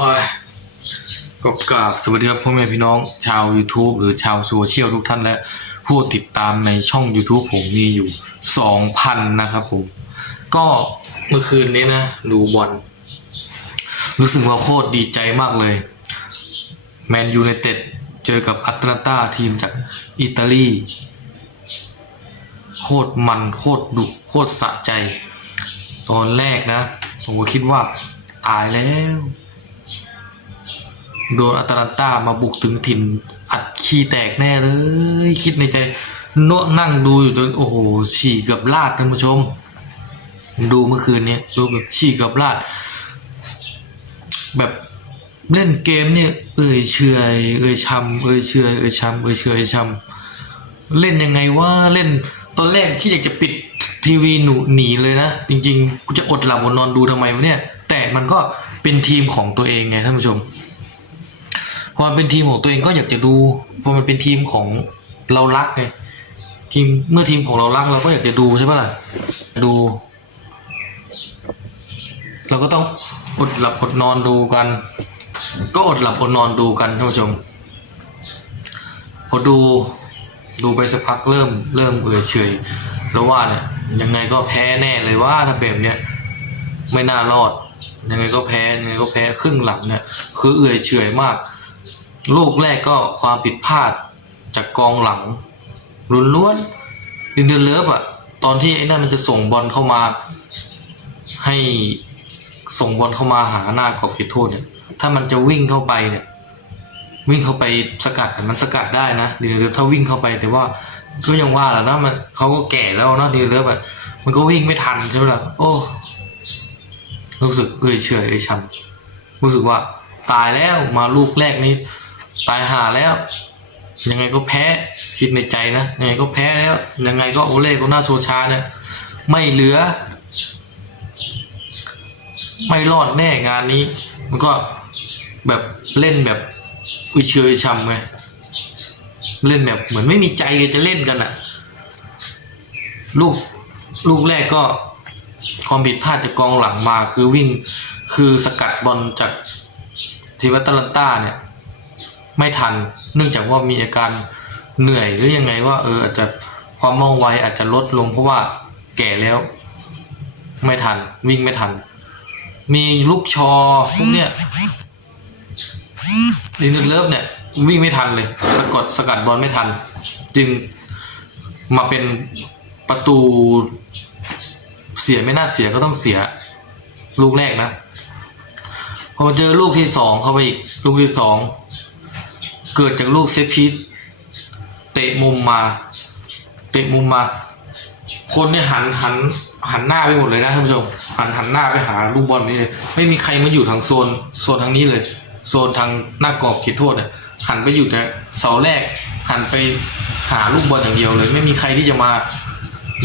อ้ยก็กราบสวัสดีครับพ่อแม่พี่น้องชาว YouTube หรือชาวโซเชียลทุกท่านและผู้ติดตามในช่อง YouTube ผมมีอยู่ 2,000 นะครับผม ก็เมื่อคืนนี้นะดูบอลรู้สึกว่าโคตรดีใจมากเลย แมนยูไนเต็ดเจอกับอัตแลนตาทีมจากอิตาลีโคตรมันโคตรดุโคตรสะใจ ตอนแรกนะ ผมก็คิดว่าตายแล้ว โดนอัตแลนตามาบุกถึงถิ่น อัดขี้แตกแน่เลย คิดในใจโนนั่งดูอยู่จนโอ้โหฉี่เกือบลาดท่านผู้ชม ดูเมื่อคืนนี้ดูแบบฉี่เกือบลาด แบบเล่นเกมเนี่ยเอ่ยเชยเอ่ยชำเอ่ยเชยเอ่ยชำเอ่ยเชยเอ่ยชำเล่นยังไงว่าเล่นตอนแรกที่อยากจะปิดทีวีหนูหนีเลยนะ จริงๆกูจะอดหลับอดนอนดูทำไมวะเนี่ย แต่มันก็เป็นทีมของตัวเองไงท่านผู้ชม พอมันเป็นทีมของตัวเองก็อยากจะดูพอมันเป็นทีมของเรารักไงทีมเมื่อทีมของเรารักเราก็อยากจะดูใช่ปะล่ะดู เราก็ต้องอดหลับอดนอนดูกัน ก็อดหลับอดนอนดูกันท่านผู้ชมพอดูดูไปสักพักเริ่มเริ่มเอื่อยเฉยแล้วว่าเนี่ยยังไงก็แพ้แน่เลยว่าถ้าแบบเนี้ยไม่น่ารอด ยังไงก็แพ้ยังไงก็แพ้ครึ่งหลังเนี่ยคือเอื่อยเฉยมาก ลูกแรกก็ความผิดพลาดจากกองหลังล้วนๆดินเดนเลิฟอะตอนที่ไอ้นั่นมันจะส่งบอลเข้ามา ให้ส่งบอลเข้ามาหาหน้ากรอบเขตโทษเนี่ย ถ้ามันจะวิ่งเข้าไปเนี่ย วิ่งเข้าไปสกัดมันสกัดได้นะดินเดนเลิฟถ้าวิ่งเข้าไปแต่ว่าก็ยังว่าแหละนะมันเขาก็แก่แล้วเนาะดินเดนเลิฟอะมันก็วิ่งไม่ทันใช่ไหมล่ะโอ้รู้สึกเอื่อยเฉยเอื่อยชันรู้สึกว่าตายแล้วมาลูกแรกนี้ ตายหาแล้ว ยังไงก็แพ้คิดในใจนะยังไงก็แพ้แล้ว ยังไงก็โอเล่ก็น่าโชชาเนี่ยไม่เหลือ ไม่รอดแน่งานนี้ มันก็แบบเล่นแบบอุเชยชำไงเล่นแบบเหมือนไม่มีใจจะเล่นกันอะลูกลูกแรกก็ความผิดพลาดจากกองหลังมาคือวิ่งคือสกัดบอลจากทีมแอตแลนต้าเนี่ย ไม่ทัน เนื่องจากว่ามีอาการเหนื่อยหรือยังไงว่าเอออาจจะความว่องไวอาจจะลดลงเพราะว่าแก่แล้ว ไม่ทัน วิ่งไม่ทัน มีลูกชอพวกเนี้ยดินเลิฟเนี่ย วิ่งไม่ทันเลยสกัดสกัดบอลไม่ทัน จึงมาเป็นประตูเสียไม่น่าเสียก็ต้องเสีย ลูกแรกนะพอเจอลูกที่สองเข้าไปอีก ลูกที่สอง เกิดจากลูกเซตพีทเตะมุมมา เตะมุมมา คนเนี่ยหันหันหันหน้าไปหมดเลยนะท่านผู้ชมหันหันหน้าไปหาลูกบอลนี่เลยไม่มีใครมาอยู่ทางโซนโซนทางนี้เลย โซนทางหน้ากรอบเขตโทษเนี่ยหันไปอยู่แต่เสาแรก หันไปหาลูกบอลอย่างเดียวเลย ไม่มีใครที่จะมา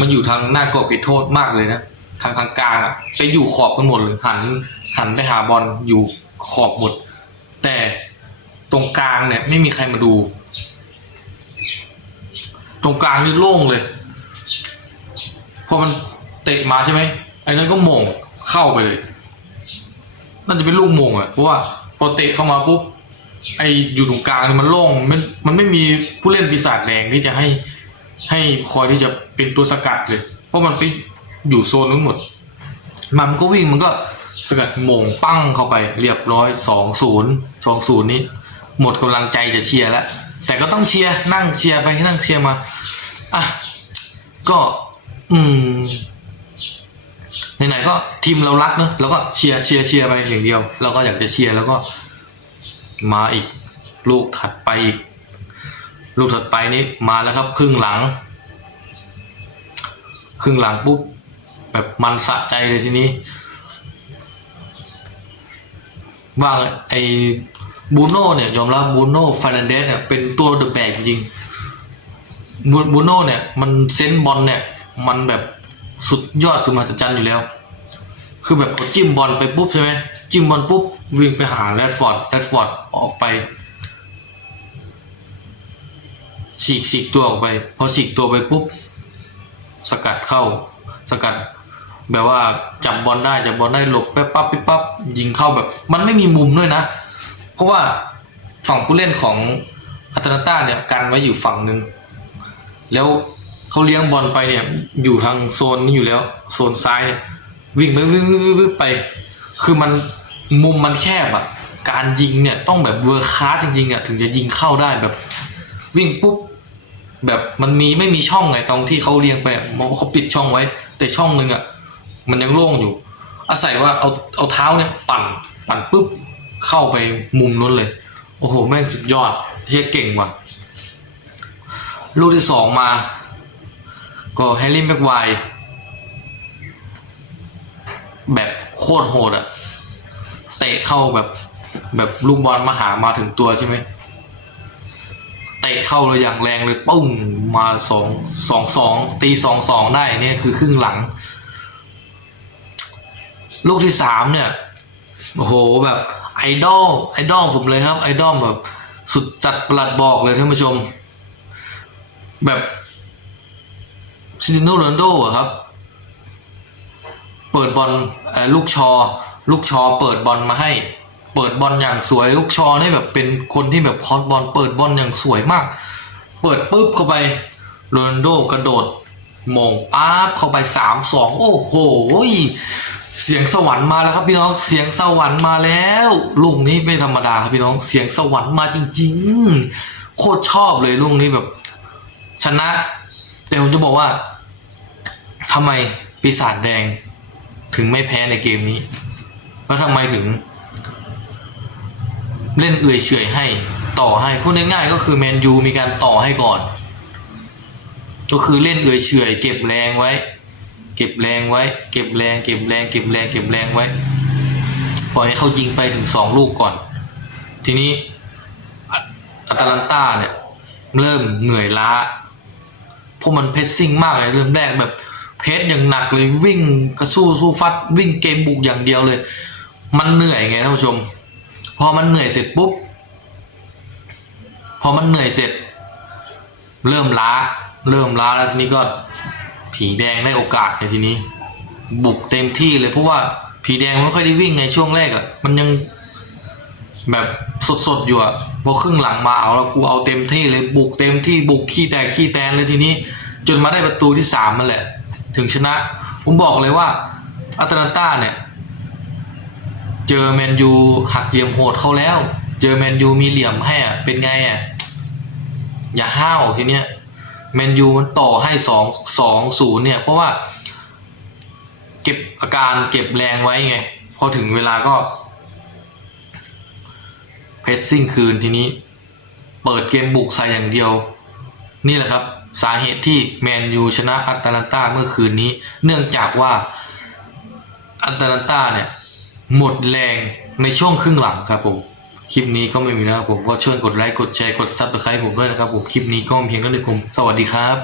มาอยู่ทางหน้ากรอบเขตโทษมากเลยนะทางทางกลางอะไปอยู่ขอบกันหมดเลยหันหันไปหาบอลอยู่ขอบหมด แต่ ตรงกลางเนี่ยไม่มีใครมาดู ตรงกลางนี่โล่งเลย พอมันเตะมาใช่ไหมไอ้นั่นก็มงเข้าไปเลยน่าจะเป็นลูกมงอะเพราะว่าพอเตะเข้ามาปุ๊บไอ้อยู่ตรงกลางมันโล่งมันมันไม่มีผู้เล่นปีศาจแดงที่จะให้ให้คอยที่จะเป็นตัวสกัดเลย เพราะมันไปอยู่โซนนู้นหมด มันก็วิ่งมันก็สกัดมงปั้งเข้าไปเรียบร้อยสองศูนย์สองศูนย์นี้ หมดกำลังใจจะเชียร์แล้ว แต่ก็ต้องเชียร์นั่งเชียร์ไปนั่งเชียร์มาอะก็ อืมไหนๆก็ทีมเรารักเนอะเราก็เชียร์เชียร์เชียร์ไปอย่างเดียว เราก็อยากจะเชียร์แล้วก็ มาอีก ลูกถัดไปอีก ลูกถัดไปนี้มาแล้วครับ ครึ่งหลัง ครึ่งหลังปุ๊บแบบมันสะใจเลยทีนี้ ว่าไอ บูโน่เนี่ยยอมรับบูโน่ฟานันเดสเนี่ยเป็นตัวเดอะแบกจริงบูบูโน่เนี่ย มันเซนบอลเนี่ย มันแบบสุดยอดสุดมหัศจรรย์อยู่แล้ว คือแบบเขาจิ้มบอลไปปุ๊บใช่ไหมจิ้มบอลปุ๊บวิ่งไปหาแรดฟอร์ดแรดฟอร์ดออกไปฉีกฉีกตัวออกไป พอฉีกตัวไปปุ๊บสกัดเข้า สกัด แบบว่าจับบอลได้จับบอลได้หลบแป๊บปั๊บปิ๊บปั๊บยิงเข้าแบบ มันไม่มีมุมด้วยนะ เพราะว่าฝั่งผู้เล่นของอัตแลนตาเนี่ยกันไว้อยู่ฝั่งหนึ่งแล้วเขาเลี้ยงบอลไปเนี่ยอยู่ทางโซนนี้อยู่แล้ว โซนซ้ายวิ่งไปวิ่งวิ่งวิ่งไป คือมันมุมมันแคบอะการยิงเนี่ยต้องแบบเวอร์คาสจริงๆอะถึงจะยิงเข้าได้แบบ วิ่งปุ๊บแบบมันมีไม่มีช่องไงตรงที่เขาเรียงไปมองเขาปิดช่องไว้ แต่ช่องหนึ่งอะมันยังโล่งอยู่ อาศัยว่าเอาเอาเท้าเนี่ยปั่นปั่นปุ๊บ เข้าไปมุมนู้นเลย โอ้โห แม่งสุดยอดเฮียเก่งว่ะ ลูกที่สองมา ก็แฮร์รี่แม็กไวร์แบบโคตรโหดอะเตะเข้าแบบแบบลูกบอลมาหามาถึงตัวใช่ไหมเตะเข้าเลยอย่างแรงเลยปุ้งมาสองสองสองตีสองสองได้เนี่ยคือครึ่งหลัง ลูกที่สามเนี่ยโอ้โหแบบ ไอดอลไอดอลผมเลยครับ ไอดอลแบบสุดจัดประหลัดบอกเลยท่านผู้ชม แบบซิติโนโรนโดอะครับ เปิดบอลลูกชอ ลูกชอเปิดบอลมาให้ เปิดบอลอย่างสวย ลูกชอนี่แบบเป็นคนที่แบบคอสบอลเปิดบอลอย่างสวยมาก เปิดปุ๊บเข้าไปโรนโดกระโดดมงปั๊บเข้าไปสามสองโอ้โห เสียงสวรรค์มาแล้วครับพี่น้อง เสียงสวรรค์มาแล้วลูกนี้ไม่ธรรมดาครับพี่น้อง เสียงสวรรค์มาจริง ๆ โคตรชอบเลยลูกนี้แบบ ชนะ แต่ผมจะบอกว่าทำไมปีศาจแดง ถึงไม่แพ้ในเกมนี้แล้วทำไมถึง เล่นเอื่อยเฉยให้ต่อให้พูดง่ายๆก็คือแมนยูมีการต่อให้ก่อน ก็คือเล่นเอื่อยเฉยเก็บแรงไว้ เก็บแรงไว้ เก็บแรงเก็บแรงเก็บแรงเก็บแรงไว้ ปล่อยให้เขายิงไปถึงสองลูกก่อน ทีนี้อัอัตแลนตาเนี่ยเริ่มเหนื่อยล้าเพราะมันเพสซิ่งมากเลยเริ่มแรกแบบเพสอย่างหนักเลยวิ่งกระสู้สู้ฟัดวิ่งเกมบุกอย่างเดียวเลย มันเหนื่อยไงท่านผู้ชม พอมันเหนื่อยเสร็จปุ๊บพอมันเหนื่อยเสร็จ เริ่มล้า เริ่มล้าแล้วทีนี้ก็ ผีแดงได้โอกาสในทีนี้ บุกเต็มที่เลยเพราะว่าผีแดงไม่ค่อยได้วิ่งไงช่วงแรกอะ่ะมันยังแบบสดๆอยู่อะ่ะพอครึ่งหลังมาเอาแล้วกูเอาเต็มที่เลยบุกเต็มที่บุกขี้แตกขี้แตนเลยทีนี้ จนมาได้ประตูที่สามนั่นแหละ ถึงชนะ ผมบอกเลยว่าอัตแลนตาเนี่ย เจอแมนยูหักเหลี่ยมโหดเขาแล้ว เจอแมนยูมีเหลี่ยมให้อะเป็นไงอะอย่าห้าวทีเนี้ย แมนยูมันต่อให้สองสองศูนย์เนี่ย เพราะว่า เก็บอาการเก็บแรงไว้ไง พอถึงเวลาก็ เพสซิ่งคืนทีนี้ เปิดเกมบุกใส่อย่างเดียว นี่แหละครับ สาเหตุที่แมนยูชนะอัตแลนตาเมื่อคืนนี้ เนื่องจากว่าอัตแลนตาเนี่ย หมดแรงในช่วงครึ่งหลังครับผม คลิปนี้ก็ไม่มีแล้วครับผมก็ช่วยกดไลค์กดแชร์กดซับสไครต์ผมด้วยนะครับผมคลิปนี้ก็เพียงเท่านี้ผมสวัสดีครับ